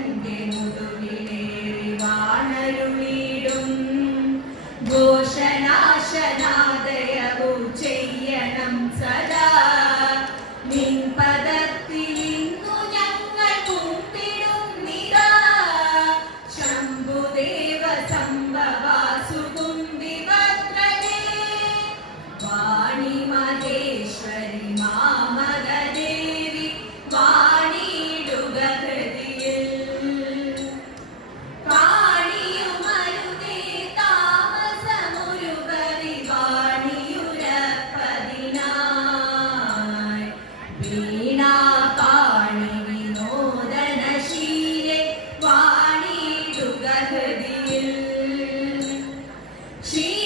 മുഖ്യമൊതുവിലേറി വാണരുളി She